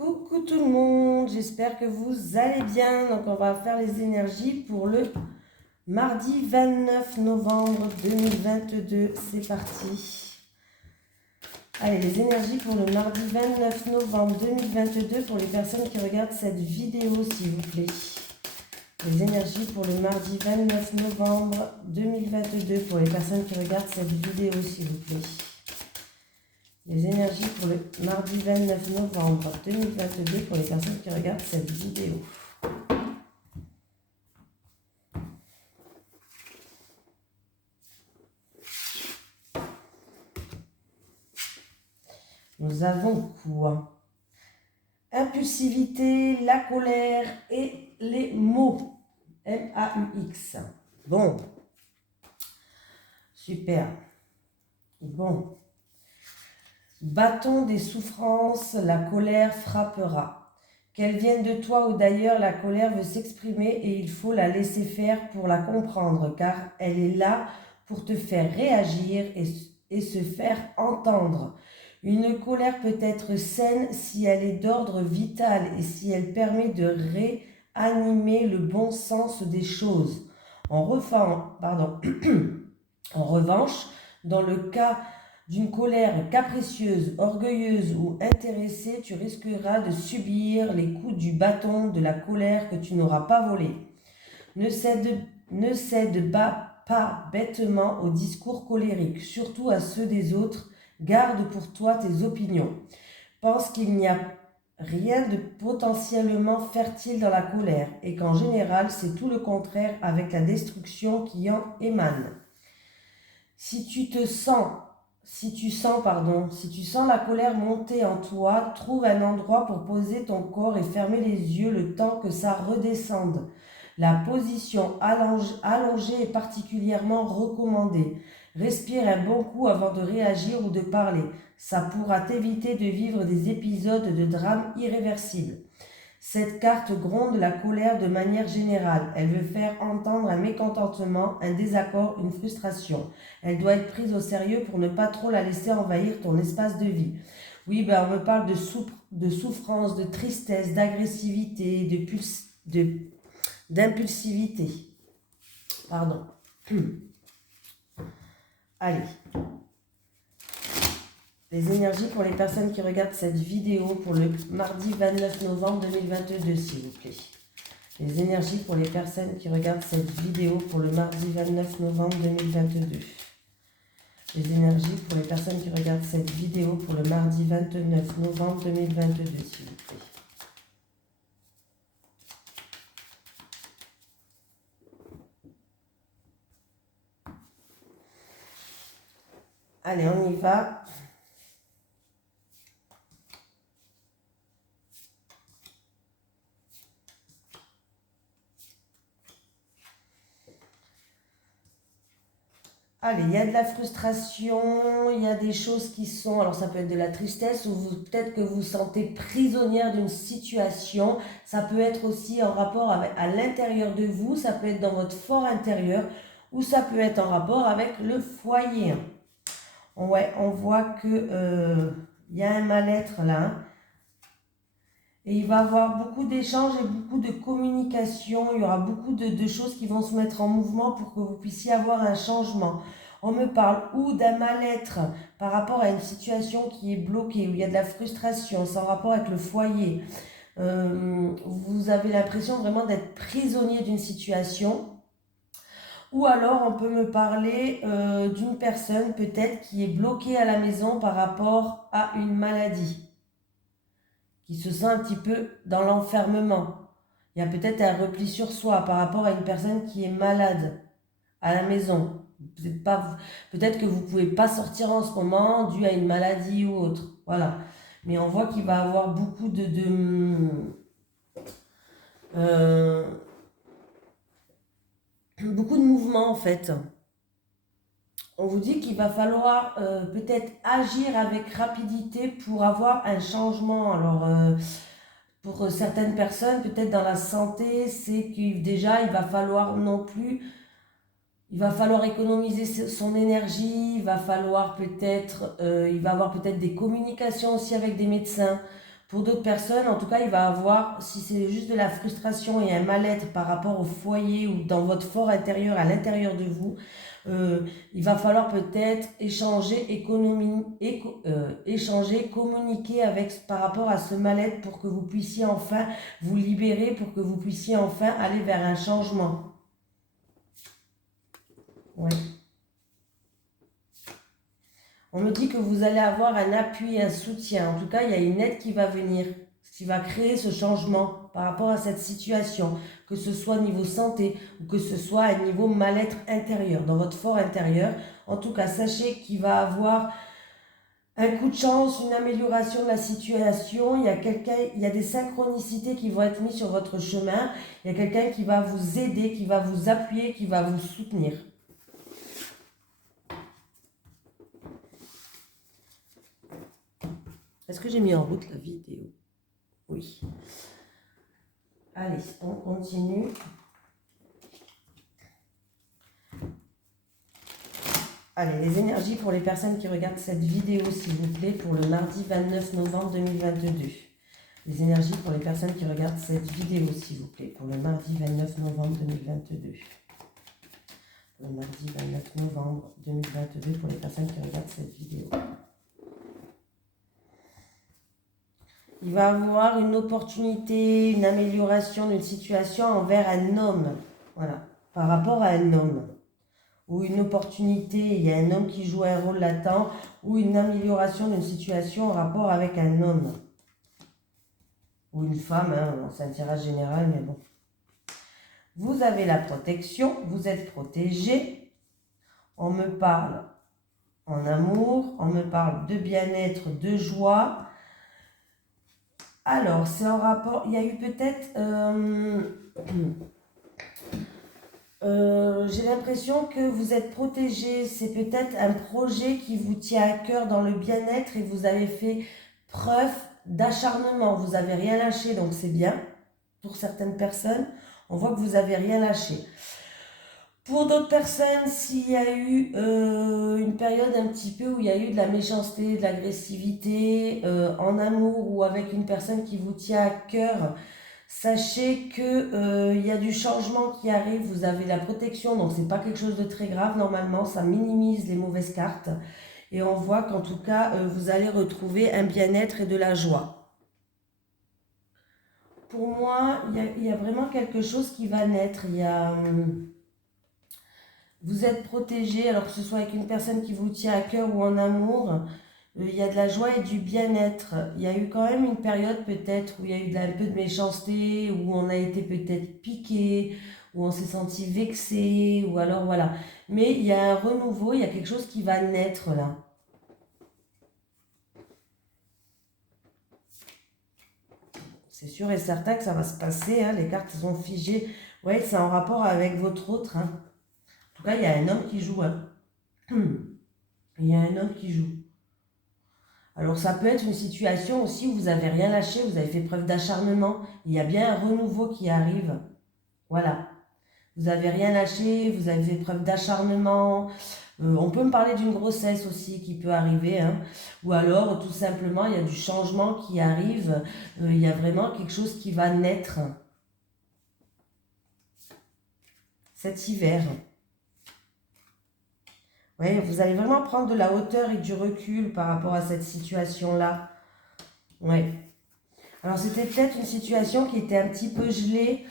Coucou tout le monde, j'espère que vous allez bien. Donc on va faire les énergies pour le mardi 29 novembre 2022. C'est parti. Allez, les énergies pour le mardi 29 novembre 2022 pour les personnes qui regardent cette vidéo, s'il vous plaît. Les énergies pour le mardi 29 novembre 2022 pour les personnes qui regardent cette vidéo, s'il vous plaît. Les énergies pour le mardi 29 novembre 2022 pour les personnes qui regardent cette vidéo. Nous avons quoi? Impulsivité, la colère et les mots. M-A-U-X. Bon. Super. Bon. Bâton des souffrances, la colère frappera. Qu'elle vienne de toi ou d'ailleurs, la colère veut s'exprimer et il faut la laisser faire pour la comprendre, car elle est là pour te faire réagir et se faire entendre. Une colère peut être saine si elle est d'ordre vital et si elle permet de réanimer le bon sens des choses. En revanche, dans le cas d'une colère capricieuse, orgueilleuse ou intéressée, tu risqueras de subir les coups du bâton de la colère que tu n'auras pas volé. Ne cède pas bêtement aux discours colériques, surtout à ceux des autres. Garde pour toi tes opinions. Pense qu'il n'y a rien de potentiellement fertile dans la colère et qu'en général, c'est tout le contraire avec la destruction qui en émane. Si tu sens la colère monter en toi, trouve un endroit pour poser ton corps et fermer les yeux le temps que ça redescende. La position allongée est particulièrement recommandée. Respire un bon coup avant de réagir ou de parler. Ça pourra t'éviter de vivre des épisodes de drame irréversibles. Cette carte gronde la colère de manière générale. Elle veut faire entendre un mécontentement, un désaccord, une frustration. Elle doit être prise au sérieux pour ne pas trop la laisser envahir ton espace de vie. Oui, on me parle de souffrance, de tristesse, d'agressivité, d'impulsivité. Pardon. Allez. Les énergies pour les personnes qui regardent cette vidéo pour le mardi 29 novembre 2022, s'il vous plaît. Les énergies pour les personnes qui regardent cette vidéo pour le mardi 29 novembre 2022. Les énergies pour les personnes qui regardent cette vidéo pour le mardi 29 novembre 2022, s'il vous plaît. Allez, on y va. Allez, il y a de la frustration, il y a des choses qui sont, alors ça peut être de la tristesse ou peut-être que vous vous sentez prisonnière d'une situation. Ça peut être aussi en rapport à l'intérieur de vous, ça peut être dans votre fort intérieur ou ça peut être en rapport avec le foyer. Ouais, on voit que y a un mal-être là. Hein. Et il va y avoir beaucoup d'échanges et beaucoup de communication. Il y aura beaucoup de choses qui vont se mettre en mouvement pour que vous puissiez avoir un changement. On me parle ou d'un mal-être par rapport à une situation qui est bloquée, où il y a de la frustration, c'est en rapport avec le foyer. Vous avez l'impression vraiment d'être prisonnier d'une situation. Ou alors on peut me parler d'une personne peut-être qui est bloquée à la maison par rapport à une maladie, qui se sent un petit peu dans l'enfermement. Il y a peut-être un repli sur soi par rapport à une personne qui est malade à la maison. Peut-être que vous ne pouvez pas sortir en ce moment dû à une maladie ou autre. Voilà. Mais on voit qu'il va y avoir beaucoup beaucoup de mouvements en fait. On vous dit qu'il va falloir peut-être agir avec rapidité pour avoir un changement. Alors, pour certaines personnes, peut-être dans la santé, c'est que déjà, il va falloir économiser son énergie, il va avoir peut-être des communications aussi avec des médecins Pour d'autres personnes, en tout cas, il va avoir, si c'est juste de la frustration et un mal-être par rapport au foyer ou dans votre fort intérieur, à l'intérieur de vous, il va falloir peut-être échanger, communiquer avec, par rapport à ce mal-être pour que vous puissiez enfin vous libérer, pour que vous puissiez enfin aller vers un changement. Oui. On me dit que vous allez avoir un appui, un soutien. En tout cas, il y a une aide qui va venir, qui va créer ce changement par rapport à cette situation, que ce soit niveau santé ou que ce soit à niveau mal-être intérieur, dans votre fort intérieur. En tout cas, sachez qu'il va avoir un coup de chance, une amélioration de la situation. Il y a des synchronicités qui vont être mises sur votre chemin. Il y a quelqu'un qui va vous aider, qui va vous appuyer, qui va vous soutenir. Est-ce que j'ai mis en route la vidéo? Oui. Allez, on continue. Allez, les énergies pour les personnes qui regardent cette vidéo, s'il vous plaît, pour le mardi 29 novembre 2022. Les énergies pour les personnes qui regardent cette vidéo, s'il vous plaît, pour le mardi 29 novembre 2022. Le mardi 29 novembre 2022 pour les personnes qui regardent cette vidéo. Il va avoir une opportunité, une amélioration d'une situation envers un homme. Voilà, par rapport à un homme. Ou une opportunité, il y a un homme qui joue un rôle latent. Ou une amélioration d'une situation en rapport avec un homme. Ou une femme, hein, c'est un tirage général, mais bon. Vous avez la protection, vous êtes protégé. On me parle en amour, on me parle de bien-être, de joie. Alors, c'est en rapport, il y a eu peut-être, j'ai l'impression que vous êtes protégé, c'est peut-être un projet qui vous tient à cœur dans le bien-être et vous avez fait preuve d'acharnement, vous n'avez rien lâché, donc c'est bien. Pour certaines personnes, on voit que vous n'avez rien lâché. Pour d'autres personnes, s'il y a eu une période un petit peu où il y a eu de la méchanceté, de l'agressivité en amour ou avec une personne qui vous tient à cœur, sachez que il y a du changement qui arrive, vous avez la protection, donc c'est pas quelque chose de très grave normalement, ça minimise les mauvaises cartes et on voit qu'en tout cas vous allez retrouver un bien-être et de la joie. Pour moi, il y a vraiment quelque chose qui va naître, il y a... Vous êtes protégé, alors que ce soit avec une personne qui vous tient à cœur ou en amour, il y a de la joie et du bien-être. Il y a eu quand même une période peut-être où il y a eu un peu de méchanceté, où on a été peut-être piqué, où on s'est senti vexé, ou alors voilà. Mais il y a un renouveau, il y a quelque chose qui va naître là. C'est sûr et certain que ça va se passer, hein, les cartes sont figées. Ouais, c'est en rapport avec votre autre, hein. En tout cas, il y a un homme qui joue. Hein. Il y a un homme qui joue. Alors, ça peut être une situation aussi où vous n'avez rien lâché, vous avez fait preuve d'acharnement. Il y a bien un renouveau qui arrive. Voilà. Vous n'avez rien lâché, vous avez fait preuve d'acharnement. On peut me parler d'une grossesse aussi qui peut arriver. Hein. Ou alors, tout simplement, il y a du changement qui arrive. Il y a vraiment quelque chose qui va naître cet hiver. Oui, vous allez vraiment prendre de la hauteur et du recul par rapport à cette situation-là. Oui. Alors, c'était peut-être une situation qui était un petit peu gelée.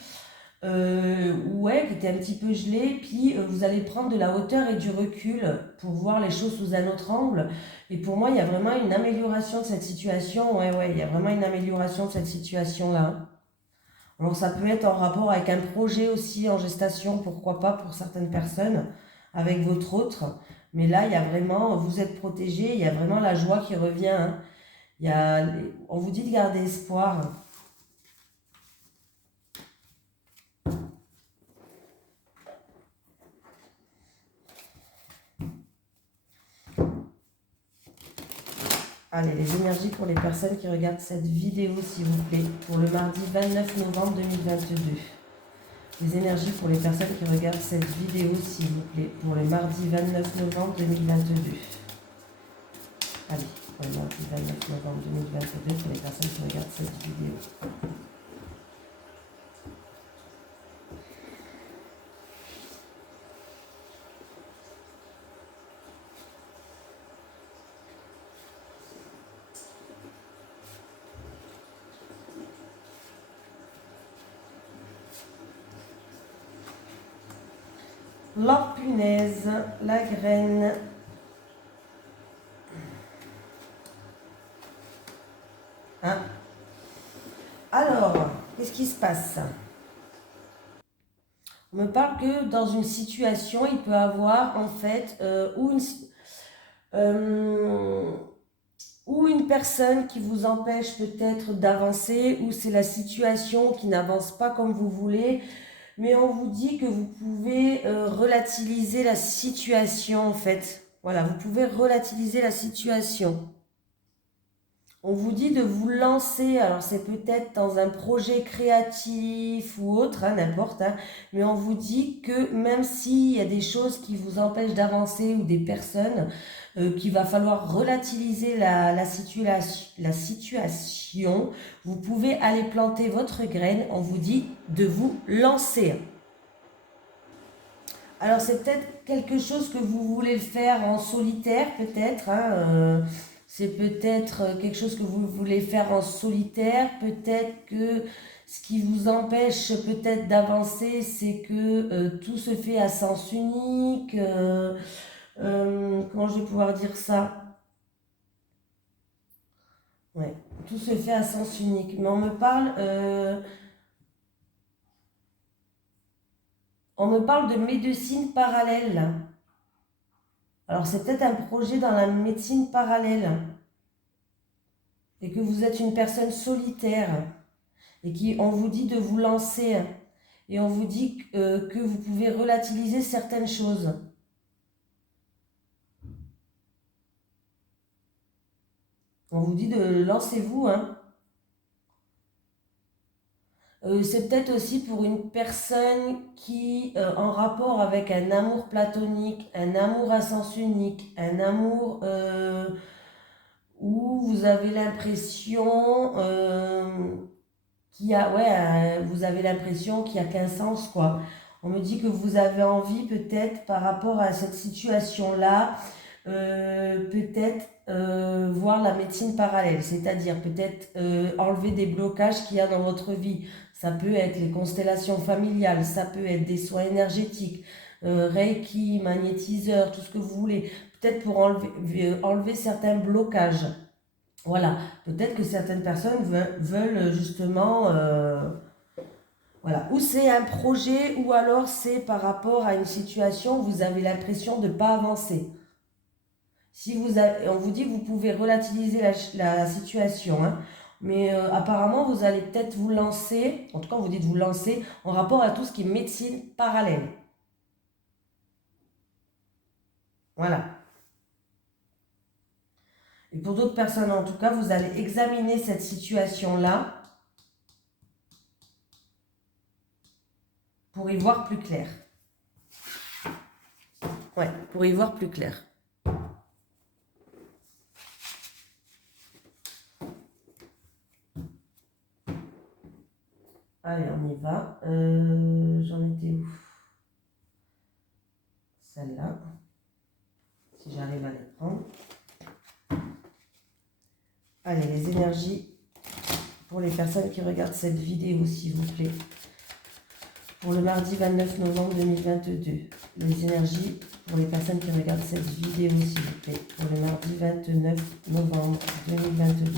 Ouais, qui était un petit peu gelée. Puis, vous allez prendre de la hauteur et du recul pour voir les choses sous un autre angle. Et pour moi, il y a vraiment une amélioration de cette situation. Ouais, il y a vraiment une amélioration de cette situation-là. Alors, ça peut être en rapport avec un projet aussi en gestation, pourquoi pas pour certaines personnes, avec votre autre. Mais là, il y a vraiment, vous êtes protégé, il y a vraiment la joie qui revient. Hein. On vous dit de garder espoir. Allez, les énergies pour les personnes qui regardent cette vidéo, s'il vous plaît, pour le mardi 29 novembre 2022. Les énergies pour les personnes qui regardent cette vidéo, s'il vous plaît, pour le mardi 29 novembre 2022. Allez. pour le mardi 29 novembre 2022 pour les personnes qui regardent cette vidéo. La punaise, la graine. Hein? Alors, qu'est-ce qui se passe? On me parle que dans une situation, il peut avoir en fait ou une personne qui vous empêche peut-être d'avancer, ou c'est la situation qui n'avance pas comme vous voulez, mais on vous dit que vous pouvez relativiser la situation en fait. Voilà, vous pouvez relativiser la situation. On vous dit de vous lancer, alors c'est peut-être dans un projet créatif ou autre, hein, n'importe, hein, mais on vous dit que même s'il y a des choses qui vous empêchent d'avancer ou des personnes, qu'il va falloir relativiser la situation, vous pouvez aller planter votre graine, on vous dit de vous lancer. Alors c'est peut-être quelque chose que vous voulez faire en solitaire, peut-être, hein, c'est peut-être quelque chose que vous voulez faire en solitaire, peut-être que ce qui vous empêche peut-être d'avancer, c'est que tout se fait à sens unique, comment je vais pouvoir dire ça? Ouais, tout se fait à sens unique, mais on me parle de médecine parallèle. Alors c'est peut-être un projet dans la médecine parallèle et que vous êtes une personne solitaire et on vous dit de vous lancer et on vous dit que vous pouvez relativiser certaines choses. On vous dit de lancez-vous, hein. C'est peut-être aussi pour une personne qui, en rapport avec un amour platonique, un amour à sens unique, un amour où vous avez l'impression vous avez l'impression qu'il n'y a qu'un sens, quoi. On me dit que vous avez envie, peut-être, par rapport à cette situation-là, peut-être voir la médecine parallèle, c'est-à-dire peut-être enlever des blocages qu'il y a dans votre vie. Ça peut être les constellations familiales, ça peut être des soins énergétiques, Reiki, magnétiseur, tout ce que vous voulez, peut-être pour enlever certains blocages. Voilà, peut-être que certaines personnes veulent justement, voilà, ou c'est un projet, ou alors c'est par rapport à une situation où vous avez l'impression de ne pas avancer. Si on vous dit que vous pouvez relativiser la situation, hein, mais apparemment vous allez peut-être vous lancer, en tout cas on vous dit de vous lancer en rapport à tout ce qui est médecine parallèle. Voilà. Et pour d'autres personnes en tout cas, vous allez examiner cette situation-là pour y voir plus clair. Ouais, pour y voir plus clair. Allez, on y va. J'en étais où? Celle-là. Si j'arrive à les prendre. Allez, les énergies pour les personnes qui regardent cette vidéo, s'il vous plaît. Pour le mardi 29 novembre 2022. Les énergies pour les personnes qui regardent cette vidéo, s'il vous plaît. Pour le mardi 29 novembre 2022.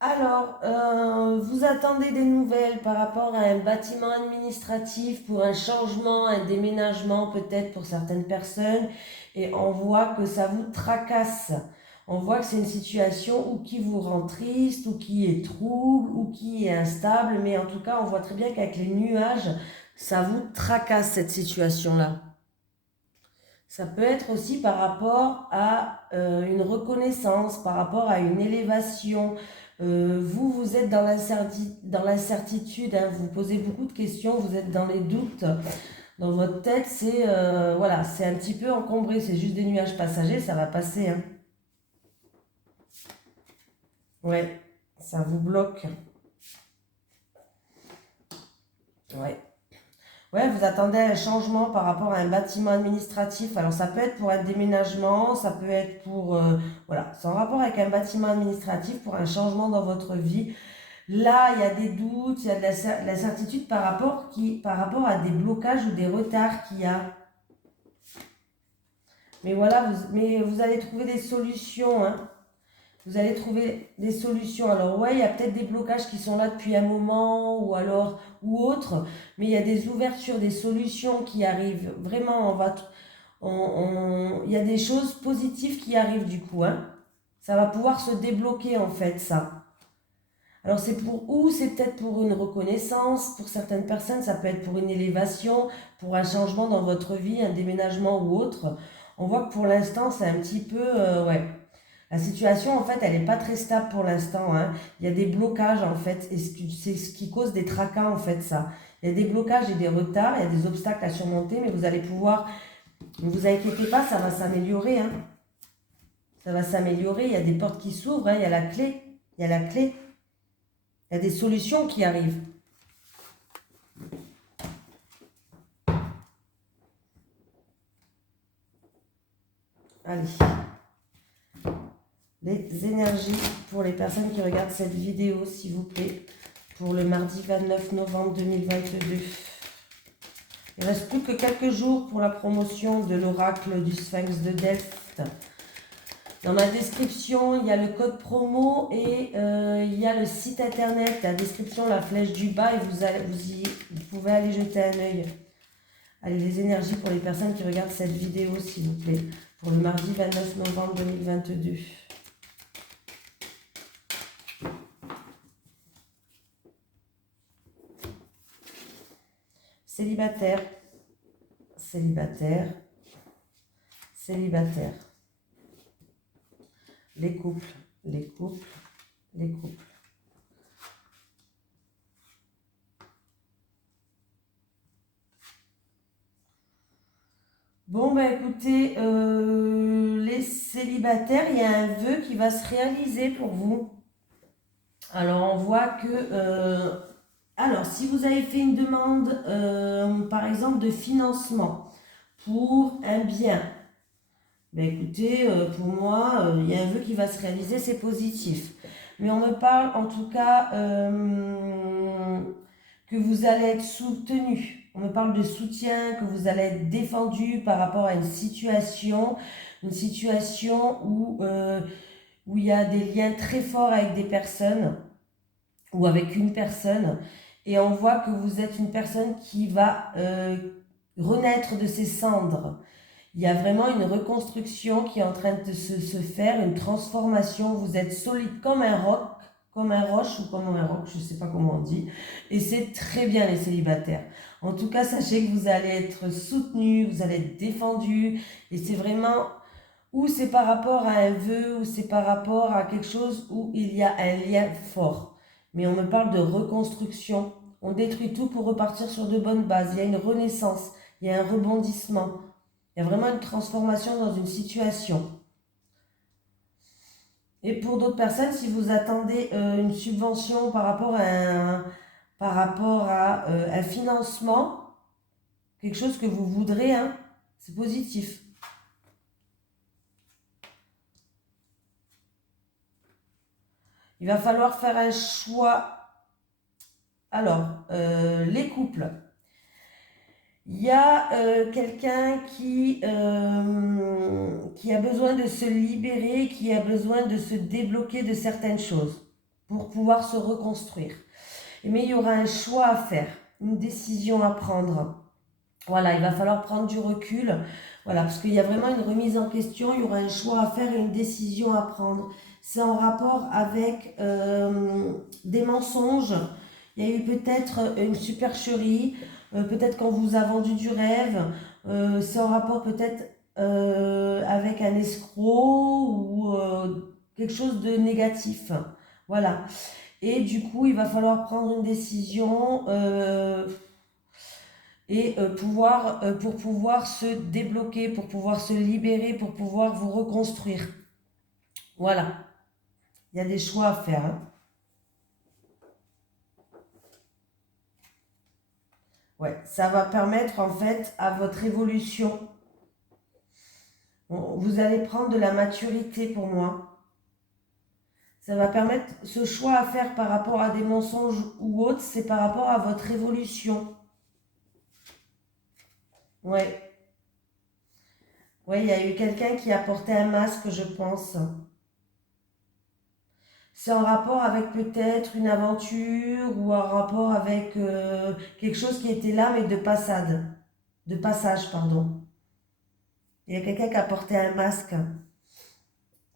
Alors, vous attendez des nouvelles par rapport à un bâtiment administratif pour un changement, un déménagement peut-être pour certaines personnes, et on voit que ça vous tracasse. On voit que c'est une situation ou qui vous rend triste, ou qui est trouble, ou qui est instable, mais en tout cas, on voit très bien qu'avec les nuages, Ça vous tracasse cette situation-là. Ça peut être aussi par rapport à une reconnaissance, par rapport à une élévation. Vous êtes dans l'incertitude, hein, vous posez beaucoup de questions, vous êtes dans les doutes. Dans votre tête, c'est voilà, c'est un petit peu encombré, c'est juste des nuages passagers, ça va passer. Hein. Ouais, ça vous bloque. Ouais. Ouais, vous attendez un changement par rapport à un bâtiment administratif. Alors ça peut être pour un déménagement, ça peut être pour... voilà, c'est en rapport avec un bâtiment administratif pour un changement dans votre vie. Là, il y a des doutes, il y a de l'incertitude par rapport à des blocages ou des retards qu'il y a. Mais voilà, mais vous allez trouver des solutions, hein. Vous allez trouver des solutions. Alors ouais, il y a peut-être des blocages qui sont là depuis un moment ou alors ou autre, mais il y a des ouvertures, des solutions qui arrivent. Vraiment, il y a des choses positives qui arrivent du coup, hein. Ça va pouvoir se débloquer en fait, ça. Alors c'est peut-être pour une reconnaissance, pour certaines personnes, ça peut être pour une élévation, pour un changement dans votre vie, un déménagement ou autre. On voit que pour l'instant, c'est un petit peu, ouais. La situation, en fait, elle n'est pas très stable pour l'instant, hein. Il y a des blocages, en fait, et c'est ce qui cause des tracas, en fait, ça. Il y a des blocages et des retards, il y a des obstacles à surmonter, mais vous allez pouvoir, ne vous inquiétez pas, ça va s'améliorer, hein. Ça va s'améliorer, il y a des portes qui s'ouvrent, hein, il y a la clé, il y a la clé. Il y a des solutions qui arrivent. Allez. Les énergies pour les personnes qui regardent cette vidéo, s'il vous plaît, pour le mardi 29 novembre 2022. Il ne reste plus que quelques jours pour la promotion de l'oracle du Sphinx de Delft. Dans ma description, il y a le code promo et il y a le site internet, la description, la flèche du bas, et vous pouvez aller jeter un œil. Allez, les énergies pour les personnes qui regardent cette vidéo, s'il vous plaît, pour le mardi 29 novembre 2022. Célibataire, célibataire, célibataire. Les couples, les couples, les couples. Bon, bah écoutez, les célibataires, il y a un vœu qui va se réaliser pour vous. Alors, on voit que... alors, si vous avez fait une demande, par exemple, de financement pour un bien, ben écoutez, pour moi, il y a un vœu qui va se réaliser, c'est positif. Mais on me parle en tout cas que vous allez être soutenu. On me parle de soutien, que vous allez être défendu par rapport à une situation où il y a des liens très forts avec des personnes ou avec une personne. Et on voit que vous êtes une personne qui va renaître de ses cendres. Il y a vraiment une reconstruction qui est en train de se faire, une transformation. Vous êtes solide comme un roc, comme un roche ou comme un roc, je ne sais pas comment on dit. Et c'est très bien les célibataires. En tout cas, sachez que vous allez être soutenu, vous allez être défendu. Et c'est vraiment, ou c'est par rapport à un vœu, ou c'est par rapport à quelque chose où il y a un lien fort. Mais on me parle de reconstruction. On détruit tout pour repartir sur de bonnes bases. Il y a une renaissance, il y a un rebondissement. Il y a vraiment une transformation dans une situation. Et pour d'autres personnes, si vous attendez une subvention par rapport à un financement, quelque chose que vous voudrez, hein, c'est positif. Il va falloir faire un choix. Alors, les couples. Il y a quelqu'un qui a besoin de se libérer, qui a besoin de se débloquer de certaines choses pour pouvoir se reconstruire. Mais il y aura un choix à faire, une décision à prendre. Voilà, il va falloir prendre du recul, voilà, parce qu'il y a vraiment une remise en question, il y aura un choix à faire et une décision à prendre. C'est en rapport avec des mensonges. Il y a eu peut-être une supercherie. peut-être qu'on vous a vendu du rêve, c'est en rapport peut-être avec un escroc ou quelque chose de négatif. Voilà. Et du coup, il va falloir prendre une décision pour pouvoir se débloquer, pour pouvoir se libérer, pour pouvoir vous reconstruire. Voilà. Il y a des choix à faire, hein. Ouais, ça va permettre en fait à votre évolution. Vous allez prendre de la maturité pour moi. Ça va permettre ce choix à faire par rapport à des mensonges ou autres, c'est par rapport à votre évolution. Ouais. Ouais, il y a eu quelqu'un qui a porté un masque, je pense. C'est en rapport avec peut-être une aventure ou en rapport avec quelque chose qui était là mais de passage, pardon. Il y a quelqu'un qui a porté un masque.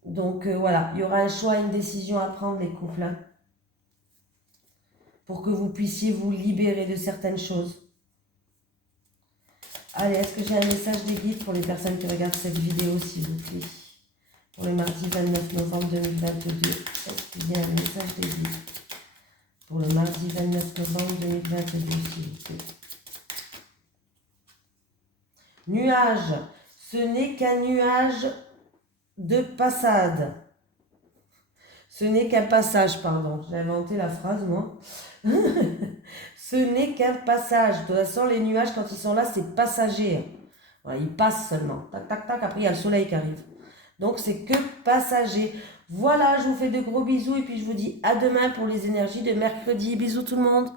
Donc voilà, il y aura un choix, une décision à prendre les couples, hein, pour que vous puissiez vous libérer de certaines choses. Allez, est-ce que j'ai un message des guides pour les personnes qui regardent cette vidéo, s'il vous plaît? Pour le mardi 29 novembre 2022, est-ce qu'il y a un message des guides pour le mardi 29 novembre 2022, s'il vous plaît? Nuage, ce n'est qu'un nuage de passade. Ce n'est qu'un passage, pardon. J'ai inventé la phrase, moi. Ce n'est qu'un passage. De toute façon, les nuages, quand ils sont là, c'est passager. Voilà, ils passent seulement. Tac, tac, tac. Après, il y a le soleil qui arrive. Donc, c'est que passager. Voilà, je vous fais de gros bisous et puis je vous dis à demain pour les énergies de mercredi. Bisous tout le monde.